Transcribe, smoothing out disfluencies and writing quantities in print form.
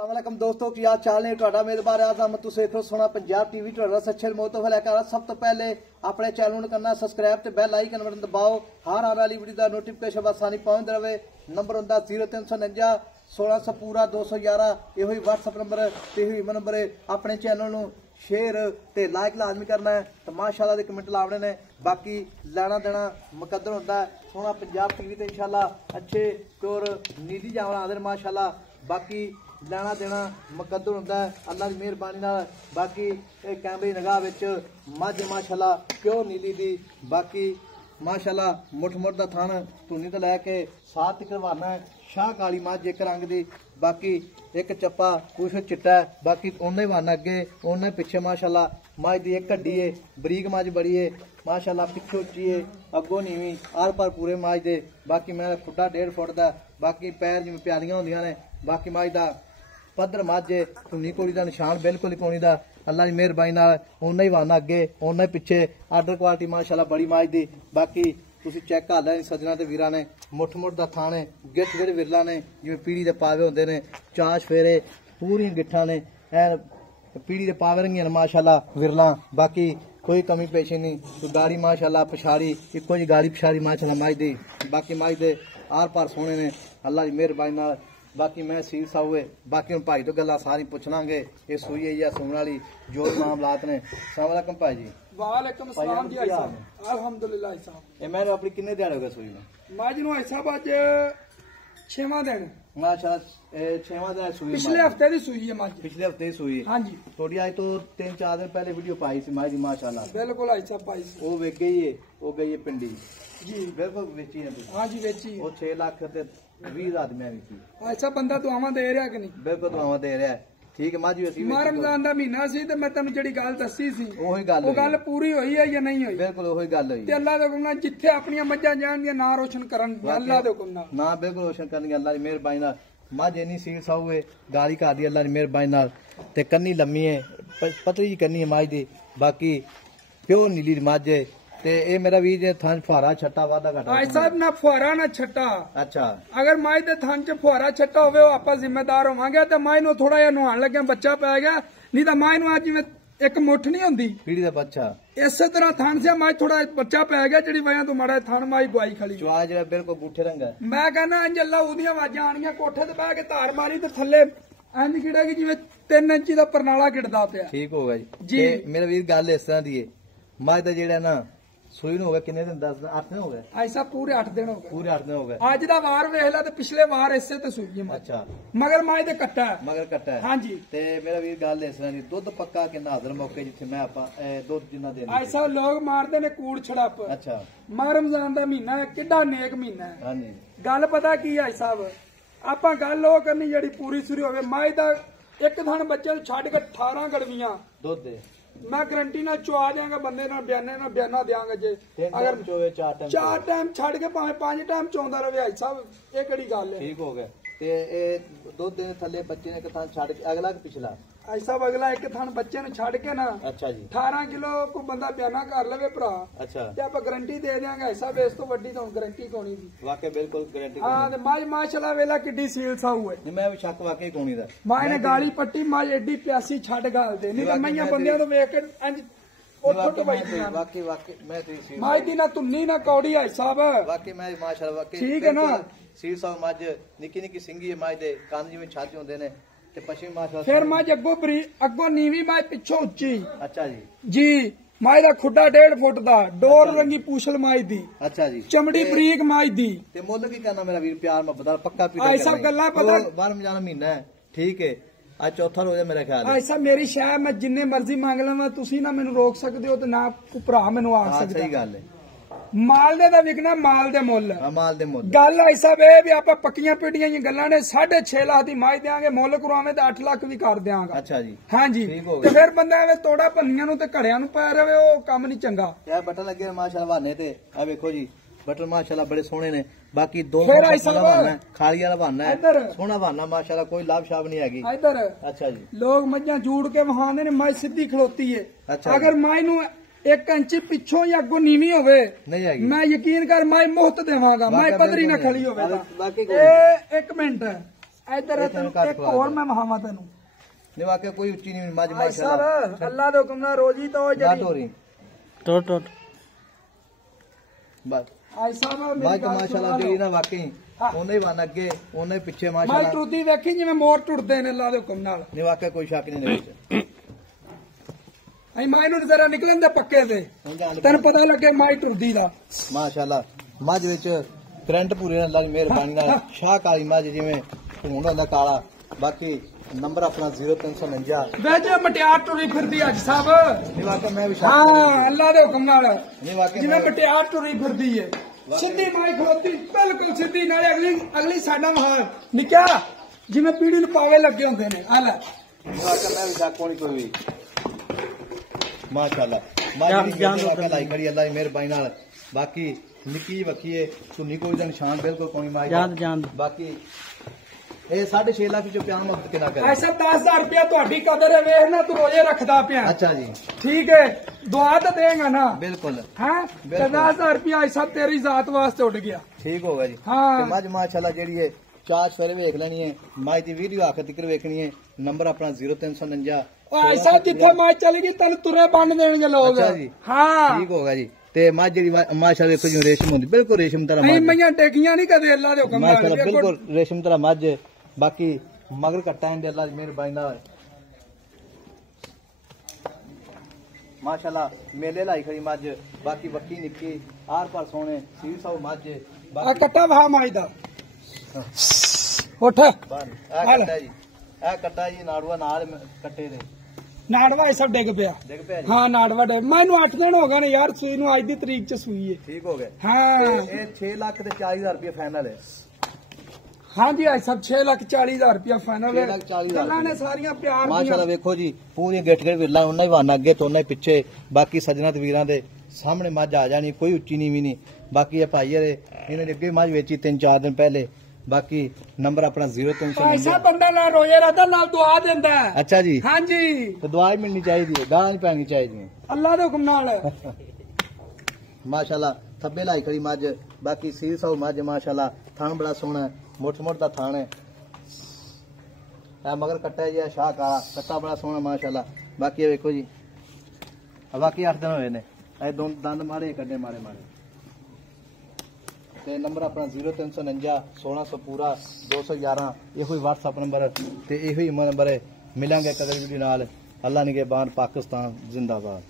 अस्सलाम दोस्तों की आज चाल ने ਤੁਹਾਡਾ ਮੇਜ਼ਬਾਨ ਆਜ਼ਮ ਤੁਸੀਂ ਦੇਖੋ ਸੋਹਣਾ ਪੰਜਾਬ ਟੀਵੀ ਤੁਹਾਡਾ ਸੱਚੇ ਮੋਤੋਂ ਲੈ ਕੇ ਸਭ ਤੋਂ ਪਹਿਲੇ ਆਪਣੇ ਚੈਨਲ ਨੂੰ ਕਰਨਾ ਸਬਸਕ੍ਰਾਈਬ ਤੇ ਬੈਲ ਆਈਕਨ ਬਟਨ ਦਬਾਓ ਹਰ ਆਉਣ ਵਾਲੀ ਵੀਡੀਓ ਦਾ ਨੋਟੀਫਿਕੇਸ਼ਨ ਆਸਾਨੀ ਪਹੁੰਚਦਾ ਰਹੇ ਨੰਬਰ ਹੁੰਦਾ 0349 1600 पूरा 211 ਇਹੋ ਹੀ WhatsApp ਨੰਬਰ ਤੇ ਇਹੋ ਹੀ ਨੰਬਰ ਆਪਣੇ ਚੈਨਲ ਨੂੰ शेयर ते लाइक लाजमी करना है तो माशाल्लाह दे कमेंट लावने ने बाकी लेना देना मुकद्दर होता है सोना पंजाब टीवी ते इंशाल्लाह अच्छे प्योर नीली चावल आते हैं माशाल्लाह बाकी लेना देना मुकद्दर होता है अल्लाह की मेहरबानी नाल बाकी कैमरे निगाह विच मझ माशाल्लाह प्योर नीली दी बाकी माशाल्लाह मुठ मुठ दा थान धुनी तो लैके साथ करवाना है शाह काली मझ एक रंग दी बाकी एक चप्पा कुछ चिट्टा है बाकी उन्हें वाना अगे उन्हें पिछे माशाल्लाह मझ दी एक कड्डी है बरीक मझ बड़ी है माशाल्लाह पिछे उच्ची है अगों नीवी आर पार पूरे मझ दे बाकी मैं खुड्डा 1.5 फुट का बाकी पैर जिवें प्यारियां होंदियां ने बाकी मझ दा पद्धर मझ है धुनी कोली का निशान बिल्कुल ही कोनी का अल्लाह की मेहरबानी नाल उन्हें ही वाना अगे उन्हें पिछे आर्डर क्वालिटी माशाल्लाह बड़ी मझ दी बाकी तुसीं चेक कर लिया सज्जना ते वीरां ने मुठ मुठ दा थान है गिट्ठ जेहड़े विरला ने जिवें पीढ़ी दे पावे होंदे ने चाश फेरे पूरियां गिट्ठां ने पीढ़ी दे पावे रंगियां ने माशाल्लाह विरला बाकी कोई कमी पेशी नहीं तो गाड़ी माशाल्लाह पिछाड़ी इक्को जी गाड़ी पिछाड़ी माशाल्लाह मझ दी बाकी मझ दे आर पार सोने ने अल्लाह की मेहरबानी नाल बाकी मैं सीर साहू है बाकी हम भाई तो गल्लां सारी पुछ लांगे ये सूई है या सून वाली जो मामलात ने अस्सलाम वालेकुम भाई जी वालेकुम सलाम जी भाई साहब अल्हम्दुलिल्लाह साहब ये मैंने अपनी कितने दिहाड़े हो गए सूई में मझ नूं भाई साहब अज 6वां दिन माशाल्लाह 6वां दिन सूई पिछले हफ्ते दी सूई है मझ पिछले हफ्ते सूई हां जी थोड़ी आज तो 3-4 दिन पहले वीडियो पाई सी मझ दी माशाल्लाह बिल्कुल भाई साहब पाई सी वो वेच गई है वो गई है पिंडी जी बिल्कुल बेची है हां जी बेची वो 6 लाख ते 20,000 में आई थी अच्छा बंदा दुआवां दे रहा कि नहीं बिल्कुल दुआवां दे रहा है ठीक है माजी वैसी रमजान दा महीना सी ते मैं तैनूं जेहड़ी गल दस्सी सी ओही गल वो गल पूरी होई है या नहीं होई बिल्कुल ओही गल होई ते अल्लाह दे हुक्म नाल जिथे अपनी मज्जां जाणदियां ना रोशन करन अल्लाह दे हुक्म नाल ना बिल्कुल रोशन करन अल्लाह दी मेहरबानी नाल मझ इन्नी सील साहू है गाली कर दी अल्लाह दी मेहरबानी नाल ते कन्नी लम्मी है पतली जी कन्नी है मझ दी बाकी प्योर नीली दी मझ है ते ए मेरा वीर जे थान फुहारा छट्टा वादा घटा भाई साहब ना फुहारा ना छट्टा अच्छा अगर माई दे थान च फुहारा छट्टा होवे ओ आपा जिम्मेदार होवांगे ते माई नु थोड़ा या नुहाण लगे बच्चा पै गया नहीं तां माई नु आज जिवें एक मुठ नहीं होंदी पीढ़ी दा बच्चा इस तरह थान से माई थोड़ा बच्चा पै गया जेड़ी वजह तो माड़ा थान माई गवाई खड़ी चवा जेड़ा बिल्कुल बूठे रंग है मैं कहना इंज अल्लाह ओदियां आवाजां आणियां कोठे ते बैठ के धार मारी ते थल्ले इंज किड़ा कि जिवें 3 इंची दा परनाला किड़दा पिया ठीक हो गया जी मेरा वीर गल इस तरह दी है मझ दा जेड़ा ना सूई हो गया किन्ने दिन 10 दिन 8 दिन हो गए ऐसा पूरे 8 दिन हो गए पूरे 8 दिन हो गए आज दा वार वेख ला ते पिछले वार इससे ते सूई है अच्छा मगर माई दे कट्टा है मगर कट्टा है हां जी ते मेरा वीर गल इस तरह दी दुध पक्का किन्ना हाजिर मौके जिथे मैं आपा दुध जिन्ना देने ऐसा लोग मारदे ने कूड़ छड़प अच्छा मां रमजान दा महीना है किड्डा नेक महीना है हां जी गल पता की है साहब आपा गल ओ करनी जेड़ी पूरी सूरी होवे माई दा एक थान बच्चे नु छड्ड के 18 गड़वियां दुध दे मैं गारंटी ना चुआ देंगा बंदे ना बयाना देंगा जे अगर 4 टाइम छड़ के 5 टाइम चौंदा रहे भाई साहब ये केड़ी गल है ठीक हो गया ते ए दुध दे थल्ले बच्चे ने थान छड़ के अगला के पिछला ऐसा अगला एक थान बच्चे ने छड़ के ना अच्छा जी 18 किलो को बंदा बयाना कर लवे भरा अच्छा ते आप गारंटी दे देंगे ऐसा बेस तो वड्डी तो गारंटी कोनी दी वाकई बिल्कुल गारंटी हां ते माई माशाल्लाह वेला किड्डी सील साहू है नहीं मैं भी शक वाकई कोनी दा माई ने गाली पट्टी माई एडी प्यासी छड़ गाल दे नहीं तो मैया बंदियां तो वेख के इंज वाकई वाकई मैं तो माई दी ना तुन्नी ना कौड़ी है साहब वाकई मैं माशाल्लाह वाकई ठीक है ना सीर साहब मझ निकी निकी सिंगी मझ दे कंन जिवें छाती होंदे ने ते पश्चिम माशाल्लाह फिर मझ अगो नीवी माई पिछो उच्ची अच्छा जी माई दा खुड्डा 1.5 फुट दा डोर रंगी पूछल माई दी अच्छा जी चमड़ी बरीक माई दी ते मुੱਲ की करना मेरा वीर प्यार मोहब्बत पक्का पीटा ऐसा गल्ला पता रमजान महीना है ठीक है आज चौथा रोजा मेरा ख्याल ऐसा मेरी शाह मैं जिन्ने मर्जी मांग लवां तुसी ना मैनू रोक सकदे हो ते ना भरा मैनू आ सकदा सही गल है माल दे दा विकना माल दे मुੱਲ माल दे मुੱਲ गल ऐसा वे भी आपा पक्कियां पीटियां दी गल्लां ने 6.5 लाख दी माई देंगे मुੱਲ करवावे ते 8 लाख भी कर देंगा अच्छा जी हां जी ते फिर बंदा एवे तोड़ा भन्नियां नु ते घड़ियां नु पै रवे ओ काम नहीं चंगा क्या बटन लगे माशाल्लाह वाने ते आ देखो जी बटन माशाल्लाह बड़े सोहने ने बाकी दो खाली वाला बहाना है सोहना बहाना माशाल्लाह कोई लाभ शाभ नहीं हैगी इधर अच्छा जी लोग मज्जां जूड़ के वहांदे ने माई सीधी खलोती है अच्छा अगर माई नु 1 इंच पिछों या अगों नीवी होवे नहीं आएगी मैं यकीन कर माई मुफ्त देवांगा माई पदरी ना खड़ी होवे 1 मिनट इधर एक और मैं महावा तेनू नहीं वाकई कोई उच्ची नहीं मज भाई माशाल्लाह साहब अल्लाह दे हुक्म नाल रोजी तो ना जड़ी टोरी टोट बस भाई साहब मज मेरी गल माशाल्लाह सुन जेडी लो। ना वाकई ओने ही वन अगे ओने ही पिछे मैं माशाल्लाह टुरदी वेखी जिवें मोर टुरदे ने अल्लाह दे हुक्म नाल नहीं वाकई कोई शक नहीं ने आई मां नूं जरा निकलन दे पक्के ते विच तेन पता लगे मां टुरदी दा माशाल्लाह मज विच करंट पूरे अल्लाह दी मेहरबानी नाल शाह काली मज जिवें खून हुंदा काला बाकी नंबर अपना 0349 वेजे मटियार टुरी फिरदी अज साहब नहीं वाकई मैं विश्वास हाँ अल्लाह दे हुक्म नाल नहीं वाकई जिवें मटियार टुरी फिरदी है सिद्धी माई खलोती बिल्कुल सिद्धी नाले अगली साडा महाल निक्या जिवें पीड़ी नूं पावे लगे हुंदे ने आ ले वाकई मैं विश्वास कोनी कोई भी माशाल्लाह माशाल्लाह लाई खड़ी अल्लाह दी मेहरबानी नाल बाकी निक्की वक्की है सुन्नी कोई दा निशान बिल्कुल कोनी माई जान बाकी ਇਹ 6.5 ਲੱਖ ਚ ਪਿਆ ਮੁਕਤ ਕਿਨਾ ਕਰੇ ऐसा 10,000 रुपया ਤੁਹਾਡੀ ਕਦਰ ਹੈ ਵੇਖ ਨਾ ਤੂੰ ਰੋਜ਼ੇ ਰੱਖਦਾ ਪਿਆ ਅੱਛਾ ਜੀ ठीक है दुआ तो देगा ना ਬਿਲਕੁਲ हाँ बिल्कुल। 10,000 रुपया ऐसा तेरी जात वास्ते उड़ गया ਠੀਕ ਹੋਗਾ ਜੀ हाँ। ਤੇ ਮੱਝ ਮਾਸ਼ਾਅੱਲਾ ਜਿਹੜੀ ਹੈ ਚਾਰ ਸਵੇਰੇ ਵੇਖ ਲੈਣੀ ਹੈ ਮੱਝ ਦੀ ਵੀਡੀਓ ਆਖਰ ਤੱਕ ਵੇਖਣੀ ਹੈ ਨੰਬਰ ਆਪਣਾ 0349 और ऐसा जिथे मैं चलेगी तेन तुरे बन देंगे लोग अच्छा जी। हाँ ਠੀਕ ਹੋਗਾ ਜੀ ਤੇ ਮੱਝ ਜਿਹੜੀ ਮਾਸ਼ਾਅੱਲਾ ਦੇਖੋ ਜੀ ਰੇਸ਼ਮ ਹੁੰਦੀ ਬਿਲਕੁਲ ਰੇਸ਼ਮ ਤਰ੍ਹਾਂ नहीं ਮੱਝ मैं टेकियां नहीं कदे अल्लाह दे हुक्म ਮਾਸ਼ਾਅੱਲਾ नाल ਬਿਲਕੁਲ ਰੇਸ਼ਮ ਤਰ੍ਹਾਂ ਮੱਝ ਬਾਕੀ ਮਗਰ ਕੱਟਾ ਹੈ ਅੱਲਾਹ ਦੀ ਮਿਹਰਬਾਨੀ ਨਾਲ माशाल्लाह मेले लाई खड़ी मज बाकी वक्की निक्की आर पर सोने सीर सौ मज आ कट्टा वहा माई दा उठ कट्टा जी नाड़ुआ नाल कट्टे दे नाड़वा ऐसा डिग पिया देख पे हाँ नाड़वा डिग मैनू 8 दिन हो गए ने यार सूई नू अज दी तरीक च सूई है ठीक हो गए हाँ ये 6 लाख ते 40,000 रुपये फाइनल है हाँ जी आज सब 6,40,000 रुपया फाइनल है 6,40,000 गल्लां ने सारियां प्यार माशाल्लाह दियां वेखो जी पूरी गिट गिट विरला उन्ना ही वाना अगे तो उन्ना ही पिछे बाकी सजना तवीरां दे सामने मज आ जानी कोई उच्ची नीवी नहीं बाकी ये भाई हरे इन्होंने अगे मज वेची 3-4 दिन पहले बाकी नंबर अपना 0349 ऐसा बंदा ना रोजे रहता ना दुआ देंदा है अच्छा जी हाँ जी तो दुआ ही मिलनी चाहिए गां नहीं पैनी चाहिए अल्लाह दे हुक्म नाल माशाल्लाह थब्बे लाई खड़ी मज बाकी सीर सौ मज माशाल्लाह थान बड़ा सोहना है मोट मोट दा थान है मगर कट्टा जी शाह काला कट्टा बड़ा सोहना माशाल्लाह बाकी देखो जी बाकी 8 दिन होए ने ए दो दंद मारे कड्डे मारे मारे ते नंबर अपना 0349 1600 पूरा 211 ਇਹੋ ਹੀ WhatsApp नंबर ते ਇਹੋ ਹੀ नंबर है मिलांगे कदर वीडियो नाल अल्लाह निगहबान पाकिस्तान जिंदाबाद।